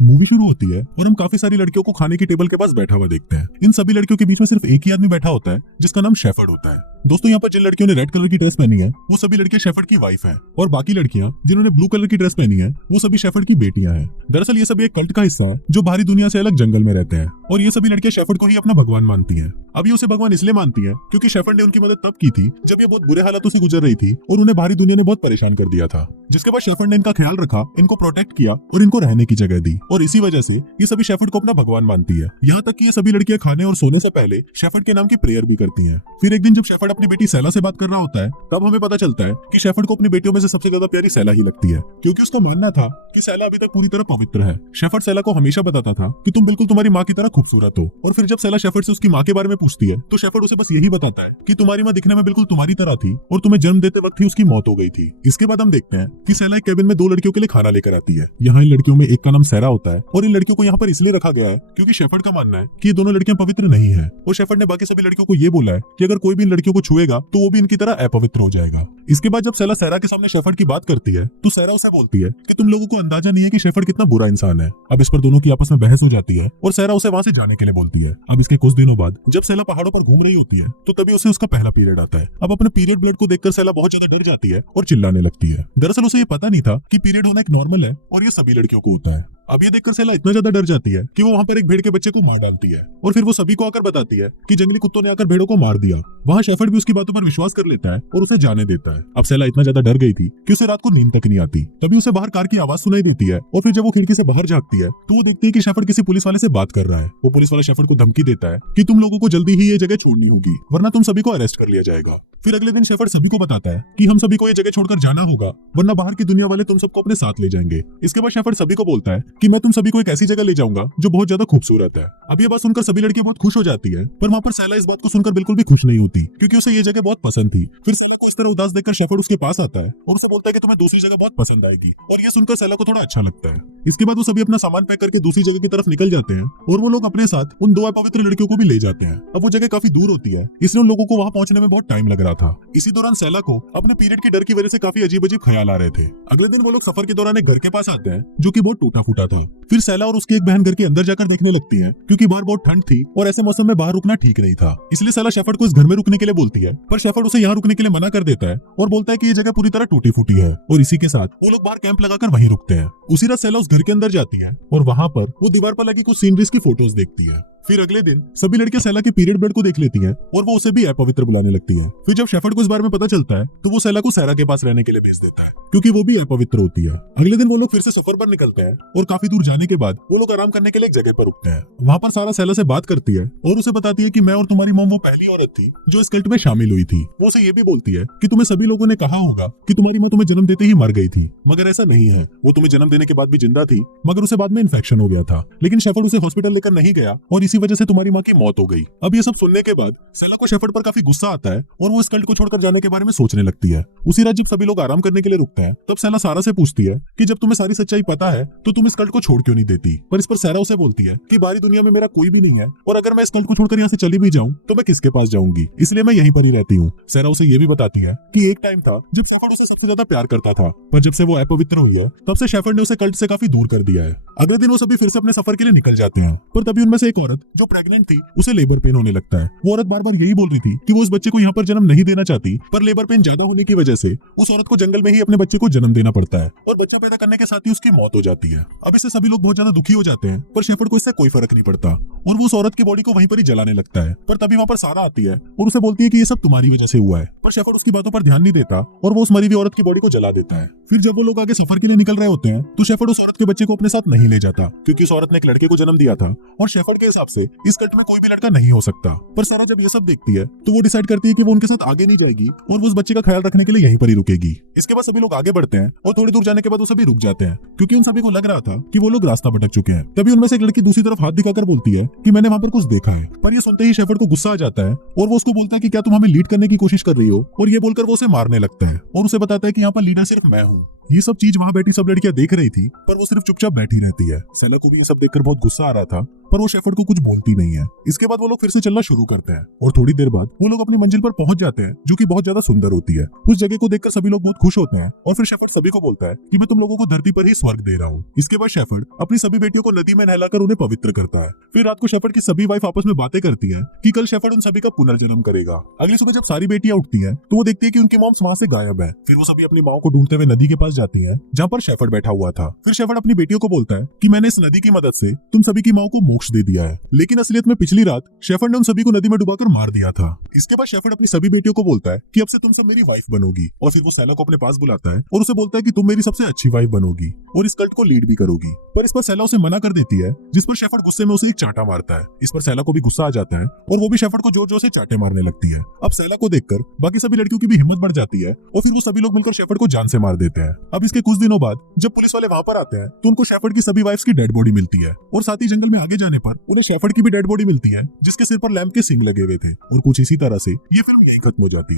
Movie शुरू होती है और हम काफी सारी लड़कियों को खाने की टेबल के पास बैठा हुआ देखते हैं। इन सभी लड़कियों के बीच में सिर्फ एक ही आदमी बैठा होता है जिसका नाम शेफर्ड होता है। दोस्तों, यहाँ पर जिन लड़कियों ने रेड कलर की ड्रेस पहनी है वो सभी लड़कियां शेफर्ड की वाइफ है और बाकी लड़कियां जिन्होंने ब्लू कलर की ड्रेस पहनी है वो सभी शेफर्ड की बेटियां हैं। दरअसल ये सभी एक कल्ट का हिस्सा है जो बाहरी दुनिया से अलग जंगल में रहते हैं और ये सभी लड़कियां शेफर्ड को ही अपना भगवान मानती हैं। अब ये उसे भगवान इसलिए मानती हैं क्योंकि शेफर्ड ने उनकी मदद तब की थी जब ये बहुत बुरे हालातों से गुजर रही थी और उन्हें बाहरी दुनिया ने बहुत परेशान कर दिया था। जिसके बाद शेफर्ड ने इनका ख्याल रखा, इनको प्रोटेक्ट किया और इनको रहने की जगह दी और इसी वजह से ये सभी शेफर्ड को अपना भगवान मानती है। यहाँ तक कि ये सभी लड़कियां खाने और सोने से पहले शेफर्ड के नाम की प्रेयर भी करती हैं। फिर एक दिन जब शेफर्ड अपनी बेटी सेला से बात कर रहा होता है तब हमें पता चलता है कि शेफर्ड को अपनी बेटियों में से सबसे ज्यादा प्यारी सेला ही लगती है, क्योंकि उसका मानना था कि सेला अभी तक पूरी तरह पवित्र है। शेफर्ड सेला को हमेशा बताता था कि तुम बिल्कुल तुम्हारी माँ की तरह खूबसूरत हो और फिर जब सेला शेफर्ड से उसकी माँ के बारे में पूछती है तो शेफर्ड उसे बस यही बताता है कि तुम्हारी माँ दिखने में बिल्कुल तुम्हारी तरह थी और तुम्हें जन्म देते वक्त ही उसकी मौत हो गई थी। इसके बाद हम देखते हैं कि सेला एक केबिन में दो लड़कियों के लिए खाना लेकर आती है। यहाँ इन लड़कियों में एक का नाम सेरा होता है और इन लड़कियों को यहाँ पर इसलिए रखा गया है क्योंकि शेफर्ड का मानना है कि ये दोनों लड़कियां पवित्र नहीं है और शेफर्ड ने बाकी सभी लड़कियों को ये बोला है कि अगर कोई भी इन लड़कियों को छुएगा तो वो भी इनकी तरह अपवित्र हो जाएगा। इसके बाद जब सेला सेरा के सामने शेफर्ड की बात करती है तो सेरा उसे बोलती है कि तुम लोगों को अंदाजा नहीं है कि शेफर्ड कितना बुरा इंसान है। अब इस पर दोनों की आपस में बहस हो जाती है और सेरा उसे वहां से जाने के लिए बोलती है। अब इसके कुछ दिनों बाद जब सेला पहाड़ों पर घूम रही होती है तो तभी उसे उसका पहला पीरियड आता है। अब अपने पीरियड ब्लड को देखकर सेला बहुत ज्यादा डर जाती है और चिल्लाने लगती है। दरअसल उसे ये पता नहीं था कि पीरियड होना एक नॉर्मल है और ये सभी लड़कियों को होता है। अब ये देखकर सेला इतना ज्यादा डर जाती है कि वो वहाँ पर एक भेड़ के बच्चे को मार डालती है और फिर वो सभी को आकर बताती है कि जंगली कुत्तों ने आकर भेड़ों को मार दिया। वहाँ शेफर्ड भी उसकी बातों पर विश्वास कर लेता है और उसे जाने देता है। अब सेला इतना ज्यादा डर गई थी कि उसे रात को नींद तक नहीं आती। तभी उसे बाहर कार की आवाज सुनाई देती है और फिर जब वो खिड़की से बाहर झांकती है तो वो देखती है कि शेफर्ड किसी पुलिस वाले से बात कर रहा है। वो पुलिस वाला शेफर्ड को धमकी देता है कि तुम लोगों को जल्दी ही ये जगह छोड़नी होगी वरना तुम सभी को अरेस्ट कर लिया जाएगा। फिर अगले दिन शेफर्ड सभी को बताता है कि हम सभी को ये जगह छोड़कर जाना होगा वरना बाहर की दुनिया वाले तुम सबको अपने साथ ले जाएंगे। इसके बाद शेफर्ड सभी को बोलता है कि मैं तुम सभी को एक ऐसी जगह ले जाऊंगा जो बहुत ज्यादा खूबसूरत है। अब ये बात सुनकर सभी लड़कियां बहुत खुश हो जाती है पर वहाँ पर सेला इस बात को सुनकर बिल्कुल भी खुश नहीं होती क्योंकि उसे ये जगह बहुत पसंद थी। फिर सेला को इस तरह उदास देखकर शेफर्ड उसके पास आता है और उसे बोलता है कि तुम्हें दूसरी जगह बहुत पसंद आएगी और ये सुनकर सेला को थोड़ा अच्छा लगता है। इसके बाद वो सभी अपना सामान पैक करके दूसरी जगह की तरफ निकल जाते हैं और वो लोग अपने साथ उन दो अपवित्र लड़कियों को भी ले जाते हैं। अब वो जगह काफी दूर होती है इसलिए उन लोगों को वहाँ पहुंचने में बहुत टाइम लग रहा था। इसी दौरान सेला को अपने पीरियड के डर की वजह से काफी अजीब अजीब ख्याल आ रहे थे। अगले दिन वो लोग सफर के दौरान एक घर के पास आते हैं जो कि बहुत टूटा फूटा था। फिर सेला और उसकी एक बहन घर के अंदर जाकर देखने लगती है क्योंकि बाहर बहुत ठंड थी और ऐसे मौसम में बाहर रुकना ठीक नहीं था। इसलिए सेला शेफर्ड को इस घर में रुकने के लिए बोलती है पर शेफर्ड उसे यहाँ रुकने के लिए मना कर देता है और बोलता है कि ये जगह पूरी तरह टूटी फूटी है और इसी के साथ वो लोग बाहर कैंप लगाकर वहीं रुकते हैं। उसी रात सेला उस घर के अंदर जाती है और वहाँ पर वो दीवार पर लगी कुछ सीनरीज की फोटोज देखती है। फिर अगले दिन सभी लड़कियां सेला के पीरियड ब्लड को देख लेती हैं और वो उसे भी अपवित्र बुलाने लगती हैं। फिर जब शेफर्ड को इस बारे में पता चलता है तो वो सेला को सेरा के पास रहने के लिए भेज देता है क्योंकि वो भी अपवित्र होती है। अगले दिन वो लोग फिर से सफर पर निकलते हैं और काफी दूर जाने के बाद वो लोग आराम करने के लिए एक जगह पर रुकते हैं। वहाँ पर सारा सेला से बात करती है और उसे बताती है कि मैं और तुम्हारी मॉम वो पहली औरत थी जो इस कल्ट में शामिल हुई थी। वो उसे ये भी बोलती है कि तुम्हें सभी लोगों ने कहा होगा कि तुम्हारी माँ तुम्हें जन्म देते ही मर गई थी, मगर ऐसा नहीं है। वो तुम्हें जन्म देने के बाद भी जिंदा थी मगर उसे बाद में इन्फेक्शन हो गया था, लेकिन शेफर्ड उसे हॉस्पिटल लेकर नहीं गया और इसी वजह से तुम्हारी माँ की मौत हो गई। अब ये सब सुनने के बाद सेला को शेफर्ड पर काफी गुस्सा आता है और वो इस कल्ट को छोड़कर जाने के बारे में सोचने लगती है। उसी रात जब सभी लोग आराम करने के लिए रुकते हैं तब सेला सारा से पूछती है कि जब तुम्हें सारी सच्चाई पता है तो तुम इस कल्ट को छोड़ क्यों नहीं देती। पर इस पर सेला उसे बोलती है कि बाहरी दुनिया में मेरा कोई भी नहीं है और अगर मैं इस कल्ट को छोड़कर यहाँ से चली भी जाऊँ तो मैं किसके पास जाऊंगी, इसलिए मैं यहीं पर ही रहती हूँ। सेरा उसे ये भी बताती है कि एक टाइम था जब शेफर्ड उसे सबसे ज्यादा प्यार करता था पर जब से वो अपवित्र हुई है तब से शेफर्ड ने उसे कल्ट से काफी दूर कर दिया है। अगले दिन वो सभी फिर से अपने सफर के लिए निकल जाते हैं पर तभी उनमें से एक औरत जो प्रेग्नेंट थी उसे लेबर पेन होने लगता है। वो औरत बार बार यही बोल रही थी कि वो उस बच्चे को यहाँ पर जन्म नहीं देना चाहती पर लेबर पेन ज्यादा होने की वजह से उस औरत को जंगल में ही अपने बच्चे को जन्म देना पड़ता है और बच्चा पैदा करने के साथ ही उसकी मौत हो जाती है। अब इससे सभी लोग बहुत ज्यादा दुखी हो जाते हैं पर शेफर्ड को इससे कोई फर्क नहीं पड़ता और वो उस औरत की बॉडी को वहीं पर ही जलाने लगता है। पर तभी वहाँ पर सारा आती है और उसे बोलती है कि ये सब तुम्हारी वजह से हुआ है, पर शेफर्ड उसकी बातों पर ध्यान नहीं देता और वो उस मरी हुई औरत की बॉडी को जला देता है। फिर जब वो लोग आगे सफर के लिए निकल रहे होते हैं तो शेफर्ड उस औरत के बच्चे को अपने साथ नहीं ले जाता क्योंकि उस औरत ने एक लड़के को जन्म दिया था और शेफर्ड के हिसाब से इस कल्ट में कोई भी लड़का नहीं हो सकता। पर सारा जब ये सब देखती है तो वो डिसाइड करती है कि वो उनके साथ आगे नहीं जाएगी और वो उस बच्चे का ख्याल रखने के लिए यहीं पर ही रुकेगी। इसके बाद सभी लोग आगे बढ़ते हैं और थोड़ी दूर जाने के बाद वो सभी रुक जाते हैं क्योंकि उन सभी को लग रहा था कि वो लोग रास्ता भटक चुके हैं। तभी उनमें से एक लड़की दूसरी तरफ हाथ दिखाकर बोलती है कि मैंने वहाँ पर कुछ देखा है। पर ये सुनते ही शेफर्ड को गुस्सा आ जाता है और वो उसको बोलता है कि क्या तुम हमें लीड करने की कोशिश कर रही हो, और ये बोलकर वो उसे मारने लगता है और उसे बताता है कि यहाँ पर लीडर सिर्फ मैं हूँ ये सब चीज वहाँ बैठी सब लड़कियां देख रही थी, पर वो सिर्फ चुपचाप बैठी रहती है। सेला को भी ये सब देखकर बहुत गुस्सा आ रहा था, पर वो शेफर्ड को कुछ बोलती नहीं है। इसके बाद वो लोग फिर से चलना शुरू करते हैं और थोड़ी देर बाद वो लोग अपनी मंजिल पर पहुंच जाते हैं, जो कि बहुत ज्यादा सुंदर होती है। उस जगह को देखकर सभी लोग बहुत खुश होते हैं और फिर शेफर्ड सभी को बोलता है कि मैं तुम लोगों को धरती पर ही स्वर्ग दे रहा हूँ। इसके बाद शेफर्ड अपनी सभी बेटियों को नदी में नहलाकर उन्हें पवित्र करता है। फिर रात को शेफर्ड की सभी वाइफ आपस में बातें करती है कि कल शेफर्ड उन सभी का पुनर्जन्म करेगा। अगली सुबह जब सारी बेटियां उठती हैं, तो वो देखती है कि उनकी मॉम्स वहां से गायब है। फिर वो सभी अपनी माँ को ढूंढते हुए नदी के पास जाती हैं, जहाँ पर शेफर्ड बैठा हुआ था। फिर शेफर्ड अपनी बेटियों को बोलता है कि मैंने इस नदी की मदद से तुम सभी की माँ को मोक्ष दे दिया है, लेकिन असलियत में पिछली रात शेफर्ड ने उन सभी को नदी में डुबाकर मार दिया था। इसके बाद शेफर्ड अपनी सभी बेटियों को बोलता है कि अब से तुम सब मेरी वाइफ बनोगी, और फिर वो सेला को अपने पास बुलाता है और उसे बोलता है कि तुम मेरी सबसे अच्छी वाइफ बनोगी और इस कल्ट को लीड भी करोगी। पर इस पर सेला उसे मना कर देती है, जिस पर शेफर्ड गुस्से में उसे एक चांटा मारता है। इस पर सेला को भी गुस्सा आ जाता है और वो भी शेफर्ड को जोर जोर से चांटे मारने लगती है। अब सेला को देखकर बाकी सभी लड़कियों की भी हिम्मत बढ़ जाती है और फिर वो सभी लोग मिलकर शेफर्ड को जान से मार देते हैं। अब इसके कुछ दिनों बाद जब पुलिस वाले वहां पर आते हैं, तो उनको शेफर्ड की सभी वाइफ्स की डेड बॉडी मिलती है और साथ ही जंगल में आगे जाने पर उन्हें शेफर्ड की भी डेड बॉडी मिलती है, जिसके सिर पर लैम्प के सिंग लगे हुए थे। और कुछ इसी तरह से ये फिल्म यही खत्म हो जाती है।